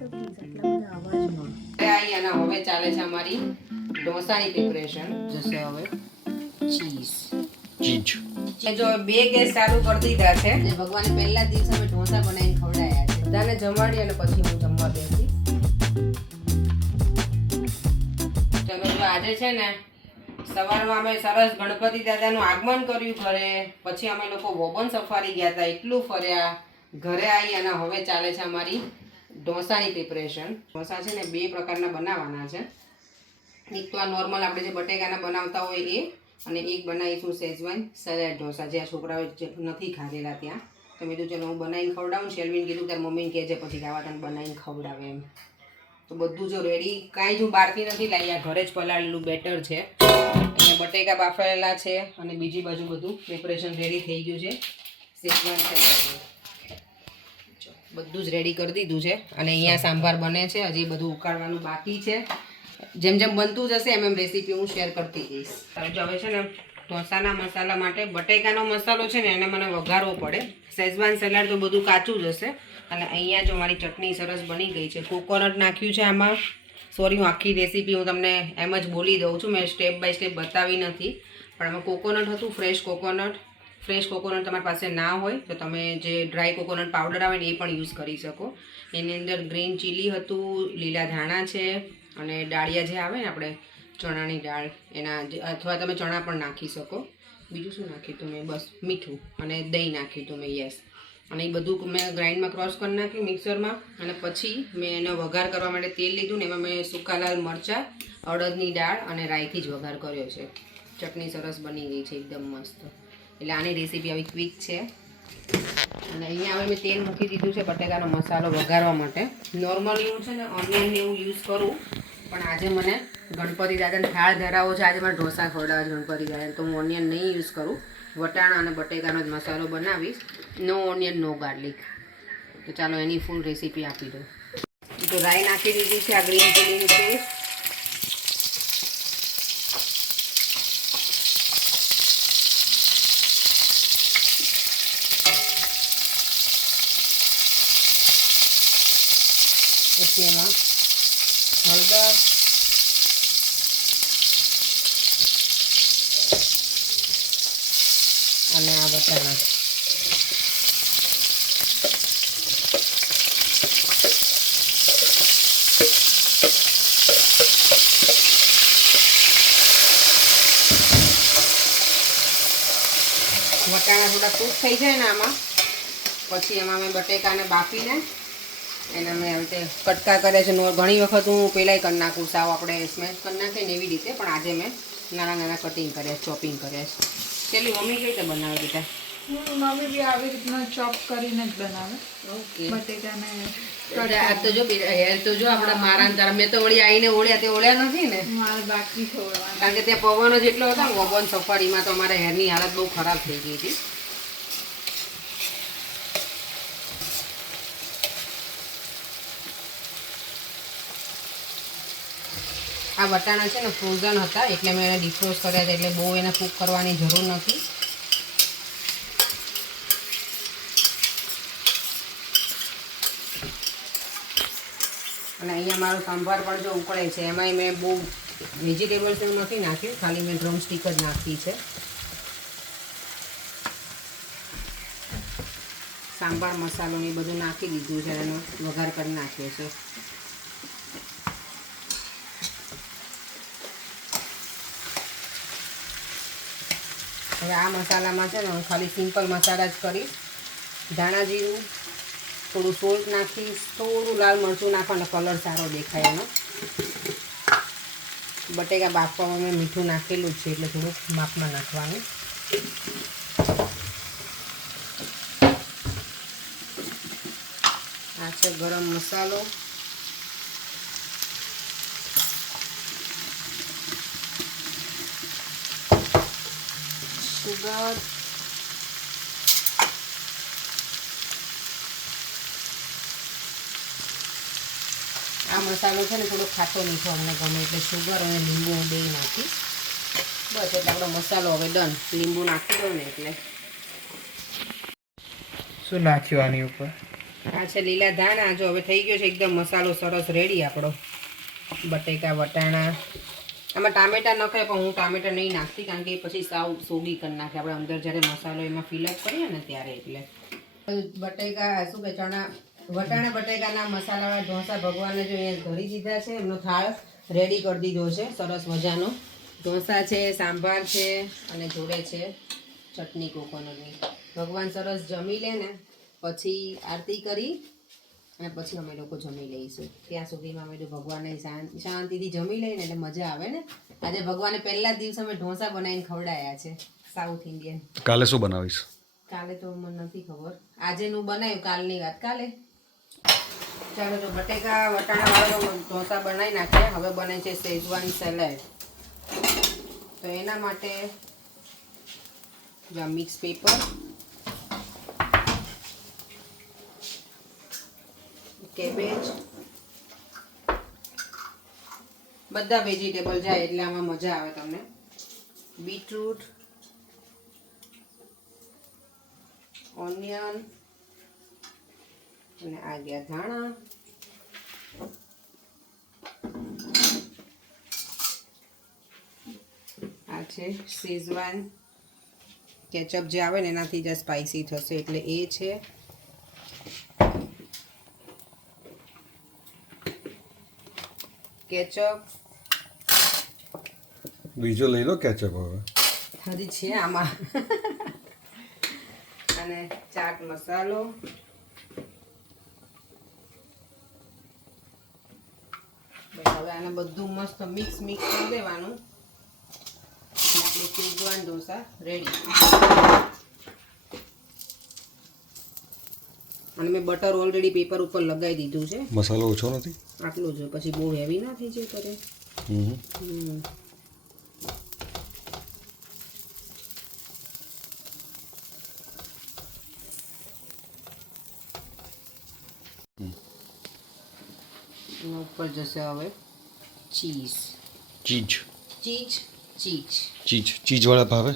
હવે ચાલે છે અમારી ઢોસાની પ્રિપરેશન. જશે હવે ચીઝ. જો 2 ગેસ ચાલુ કરી દીધા છે. ભગવાને પહેલા દિવસે અમે ઢોસા બનાવીને ખવડાયા છે. બધાને જમાડી અને પછી હું જમવા બેસી. ચલો જો આજે છે ને સવારમાં અમે સરસ ગણપતિ દાદાનું આગમન કર્યું ઘરે. પછી અમે લોકો વોબન સફારી ગયા હતા. એટલું ફર્યા. ઘરે આવી અને હવે ચાલે છે અમારી ઢોસાની પ્રિપરેશન. ઢોસા છે ને 2 પ્રકારના બનાવવાના છે. એક તો આ નોર્મલ આપણે જે બટેકાના બનાવતા હોય એ, અને એક બનાવીશું શેઝવાન સલાડ ઢોસા, જે આ છોકરાઓ નથી ખાધેલા ત્યાં. તો મેં કીધું ચલો હું બનાવીને ખવડાવું. શેલ્વીને કીધું તાર મમ્મીને કહેજે પછી ખાવા તને બનાવીને ખવડાવે એમ. તો બધું જો રેડી, કાંઈ જ હું બહારથી નથી લાવી, આ ઘરે જ પલાળેલું બેટર છે. અહીંયા બટેકા બાફેલા છે અને બીજી બાજુ બધું પ્રિપરેશન રેડી થઈ ગયું છે. શેઝવાન સલાડ બધું જ રેડી કરી દીધું છે. અને અહીંયા સાંભાર બને છે, હજી બધું ઉકાળવાનું બાકી છે. જેમ જેમ બનતું જશે એમ એમ રેસીપી હું શેર કરતી જઈશ. જો હવે છે ને ઢોસાના મસાલા માટે બટેકાનો મસાલો છે ને એને મને વઘારવો પડે. શેઝવાન સલાડ તો બધું કાચું જ હશે. અને અહીંયા જો મારી ચટણી સરસ બની ગઈ છે. કોકોનટ નાખ્યું છે આમાં. સોરી, હું આખી રેસીપી હું તમને એમ જ બોલી દઉં છું, મેં સ્ટેપ બાય સ્ટેપ બતાવી નથી. પણ આમાં કોકોનટ હતું, ફ્રેશ કોકોનટ. ફ્રેશ કોકોનટ તમારી પાસે ના હોય તો તમે જે ડ્રાય કોકોનટ પાવડર આવે ને એ પણ યુઝ કરી શકો. એની અંદર ગ્રીન ચીલી હતું, લીલા ધાણા છે, અને ડાળિયા જે આવે ને આપણે ચણાની દાળ એના, અથવા તમે ચણા પણ નાખી શકો. બીજું શું નાખ્યું હતું મેં? બસ મીઠું અને દહીં નાખ્યું હતું મેં, યસ. અને એ બધું મેં ગ્રાઇન્ડમાં ક્રોસ કરી નાખ્યું મિક્સરમાં. અને પછી મેં એનો વઘાર કરવા માટે તેલ લીધું ને એમાં મેં સૂકા લાલ મરચાં, અડદની દાળ અને રાઈથી જ વઘાર કર્યો છે. ચટણી સરસ બની ગઈ છે, એકદમ મસ્ત. એટલે આની રેસીપી આવી ક્વિક છે. અને અહીંયા હવે મેં તેલ મૂકી દીધું છે બટેકાનો મસાલો વઘારવા માટે. નોર્મલી હું છે ને ઓનિયન એવું યુઝ કરું, પણ આજે મને ગણપતિ દાદાને થાળ ધરાવો છે, આજે મારે ઢોસા ખવડાવવા છે ગણપતિ દાદાને, તો હું ઓનિયન નહીં યુઝ કરું. વટાણા અને બટેકાનો જ મસાલો બનાવીશ. નો ઓનિયન નો ગાર્લિક. તો ચાલો એની ફૂલ રેસીપી આપી દઉં. તો રાઈ નાખી દીધી છે, આ ગ્રીન ચીલીની પેસ્ટ. પછી એમાં હળદર, અને આ વટાણા. વટાણા થોડા કૂક થઈ જાય ને આમાં, પછી એમાં મેં બટેકાને બાફીને એના મેં આવી રીતે કટકા કર્યા છે. ઘણી વખત હું પહેલાંય કરી નાખું, સાવ આપણે સ્મેશ કરી નાખીએ ને એવી રીતે, પણ આજે મેં નાના નાના કટિંગ કર્યા, ચોપિંગ કર્યા છે. પેલી મમ્મી કઈ રીતે બનાવે બેટા? મમ્મી બી આવી રીતના ચોપ કરીને જ બનાવે. ઓકે. બટેકાને આ તો જો હેર તો જો આપણા મારા તારા, મેં તો વળી આવીને ઓળ્યા, તે ઓળ્યા નથી ને મારે બાકી છોડવા, કારણ કે ત્યાં પવનો જેટલો હતો ને વોબન સફારીમાં, તો અમારા હેરની હાલત બહુ ખરાબ થઈ ગઈ હતી. આ વટાણા છે ને ફ્રોઝન હતા, એટલે મેં એને ડિફ્રોઝ કર્યા હતા, એટલે બહુ એને કૂક કરવાની જરૂર નથી. અને અહીંયા મારો સંભાર પણ જો ઉકળે છે, એમાંય મેં બહુ વેજીટેબલ્સ એવું નથી નાખ્યું, ખાલી મેં ડ્રમ સ્ટીક જ નાખી છે. સાંભાર મસાલો ને બધું નાખી દીધું છે, એનો વઘાર કરી નાખ્યો છે. હવે આ મસાલામાં છે ને હું ખાલી સિમ્પલ મસાલા જ કરીશ. ધાણા જીરું, થોડું સોલ્ટ નાખીશ, થોડું લાલ મરચું નાખવાનો, કલર સારો દેખાય એનો. બટેકા બાફવામાં મેં મીઠું નાખેલું જ છે, એટલે થોડુંક માપમાં નાખવાનું. આ છે ગરમ મસાલો. સુગર, આ મસાલો છે ને થોડો ખાટો મીઠો અમને ગમે, એટલે સુગર અને લીંબુ હું બે નાખીશ. બસ, એટલે આપણો મસાલો હવે ડન. લીંબુ નાખી દો ને એટલે. શું નાખ્યું આની ઉપર? આ છે લીલા ધાણા. જો હવે થઈ ગયો છે એકદમ મસાલો સરસ રેડી આપણો. બટેકા વટાણા આમાં ટામેટા નખાય, પણ હું ટામેટા નહીં નાખતી કારણ કે પછી સાવ સોગી કરી નાખે આપણે અંદર જ્યારે મસાલો એમાં ફિલઅપ કરીએ ને ત્યારે. એટલે બટેકા શું કે ચણા વટાણા બટેકાના મસાલાવાળા ઢોસા ભગવાને જો અહીંયા ધરી દીધા છે. એમનો થાળ રેડી કરી દીધો છે સરસ મજાનો. ઢોસા છે, સાંભાર છે અને જોડે છે ચટણી કોકોનટની. ભગવાન સરસ જમી લે ને પછી આરતી કરી અને પછી અમે લોકો જમી લઈશું. ત્યાં સુધીમાં અમે જો ભગવાનને શાંતિથી જમી લઈએ ને એટલે મજા આવે ને. આજે ભગવાને પહેલા જ દિવસે અમે ઢોસા બનાવીને ખવડાયા છે સાઉથ ઇન્ડિયન. કાલે શું બનાવીશ? કાલે તો મને નથી ખબર. આજેનું બનાવ્યું, કાલની વાત કાલે. ચાલો તો બટેકા વટાણા વાળો ઢોસા બનાવી નાખીએ. હવે બને છે શેઝવાન સેલેડ. તો એના માટે જો મિક્સ પેપર, કેબેજ, બધા વેજીટેબલ જાય એટલે આમાં મજા આવે તમને. બીટરૂટ, ઓનિયન અને આ ગયા ધાણા. આ છે શેઝવાન કેચઅપ જે આવે ને એનાથી જ સ્પાઇસી થશે એટલે એ છે. કેચઅપ બીજો લઈ લો કેચઅપ હવે. હજી છે આમાં. અને ચાટ મસાલો. હવે આને બધું મસ્ત મિક્સ કરી દેવાનું. આપણે શેઝવાન ઢોસા રેડી. અને મેં બટર ઓલરેડી પેપર ઉપર લગાવી દીધું છે. મસાલો ઓછો નથી? આટલું જ, પછી બહુ હેવી ના થઈ જાય કરે. એના ઉપર જશે હવે ચીઝ. ચીજ ચીઝ ચીઝ ચીજ ચીજ વાળા ભાવે?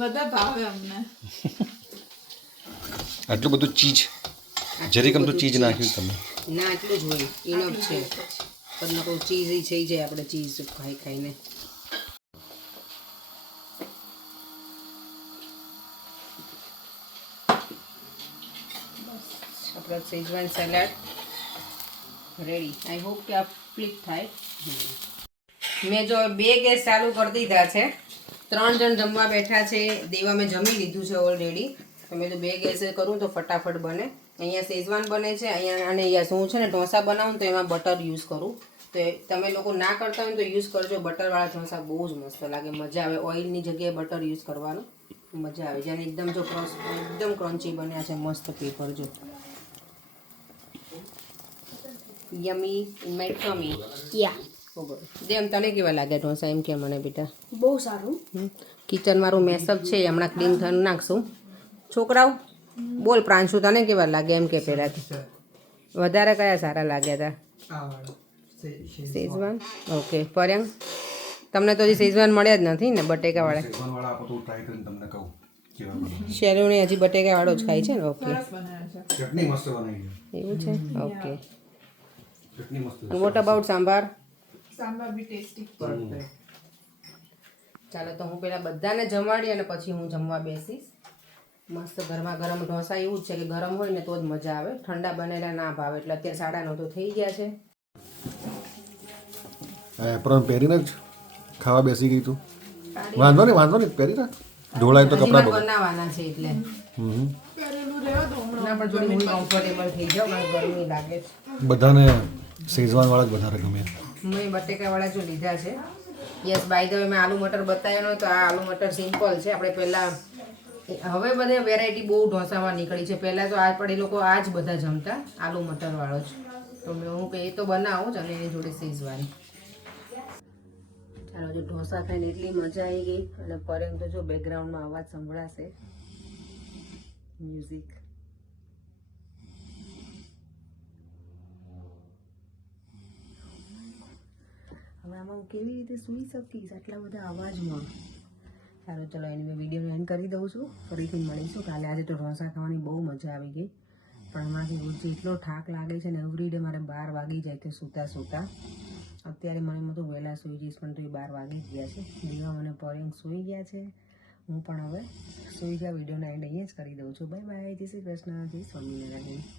બધા ભાવે અમને. આટલું બધું ચીજ? જરીક આમ તો ચીજ નાખ્યું તમે? ના, એટલું જ હોય, ઇનફ છે. પણ નકો ચીઝ થઈ જાય આપણે ચીઝ ખાઈને. આપણા Schezwan salad ready. I hope કે આ ફ્લિપ થાય. મેં જો 2 ગેસ ચાલુ કરી દીધા છે. 3 જણ જમવા બેઠા છે. દેવા મેં જમી લીધું છે ઓલરેડી. તો મેં તો 2 ગેસે કરું તો ફટાફટ બને. અહીંયા શેઝવાન બને છે અહીંયા. અને અહીંયા શું છે ને ઢોસા બનાવું તો એમાં બટર યુઝ કરું. તો તમે લોકો ના કરતા હોય તો યુઝ કરજો. બટરવાળા ઢોસા બહુ જ મસ્ત લાગે, મજા આવે. ઓઇલની જગ્યાએ બટર યુઝ કરવાનું, મજા આવે. જેને એકદમ જો એકદમ ક્રન્ચી બન્યા છે, મસ્ત પેપર જો. યમી ઇન માય ટમી. દેમ તને કેવા લાગે ઢોસા? એમ કે મને બેટા બહુ સારું. કિચન મારું મેસઅપ છે, હમણાં ક્લીન થઈને નાખશું. છોકરાઓ બોલ, પ્રાંશુ તને કેવા લાગે? એમ કે પહેલાંથી વધારે કયા સારા લાગ્યા હતા? શેઝવાન. ઓકે. પર્યંક તમને તો હજી શેઝવાન મળ્યા જ નથી ને બટેકાવાળા? શેઝવાનવાળા આપો તો ટ્રાય કરીને તમને કહું કેવા બને. શેરુને હજી બટેકાવાળો જ ખાય છે ને? ઓકે, સરસ બનાવ્યા છે. ચટણી મસ્ત બનાવી છે. એવું છે. ઓકે. ચટણી મસ્ત છે. What about sambar? Sambar be tasty. ચાલો તો હું પહેલાં બધાને જમાડી અને પછી હું જમવા બેસીશ. મસ્ત ગરમા ગરમ ઢોસા એવું જ છે કે ગરમ હોય ને તો જ મજા આવે. ઠંડા બનેલા ના ભાવે. એટલે અત્યારે 9:30 તો થઈ ગયા છે. એપ્રોન પહેરીને જ ખાવા બેસી ગઈ તું? વાંધો નહીં પહેરી રાખ. ઢોળાય તો કપડાં બગડે. બનાવવાના છે એટલે પહેરેલું રહેવા દો હમણાં. ના, પણ થોડી હું કમ્ફર્ટેબલ થઈ જાઉં, મને ગરમી લાગે છે. બધાને શેઝવાનવાળા જ વધારે ગમે. મેં બટેકાવાળા જો લીધા છે. યસ, બાય ધ વે મેં આલુ મટર બતાવ્યો નહોતો. આ આલુ મટર સિમ્પલ છે. આપણે પહેલાં હવે બધે વેરાયટી બહુ ઢોસામાં નીકળી છે. પહેલાં તો આપણે લોકો આ જ બધા જમતા, આલુ મટરવાળો જ. તો મેં હું એ તો બનાવું જ અને એની જોડે શેઝવાન. ચાલો, જો ઢોસા ખાઈને એટલી મજા આવી ગઈ. અને પર્યંક તો જો બેકગ્રાઉન્ડમાં અવાજ સંભળાશે, મ્યુઝિક. હવે આમાં હું કેવી રીતે સૂઈ શકીશ આટલા બધા અવાજમાં? ચાલો ચલો, એની મેં વિડીયો એન્ડ કરી દઉં છું. ફરીથી મળીશું કાલે. આજે તો ઢોસા ખાવાની બહુ મજા આવી ગઈ. પણ હમણાંથી રોજ એટલો થાક લાગે છે ને એવરી ડે મારે 12 વાગી જાય તો સૂતા અત્યારે મને તો વહેલા સૂઈ જઈશ પણ તો એ 12 વાગી જ ગયા છે. દીવા મને પરેંગ સૂઈ ગયા છે. હું પણ હવે સૂઈ ગયા. વિડીયોનો એન્ડ અહીંયા જ કરી દઉં છું. Bye bye. જય શ્રી કૃષ્ણ. જય સ્વામિનારાયણ.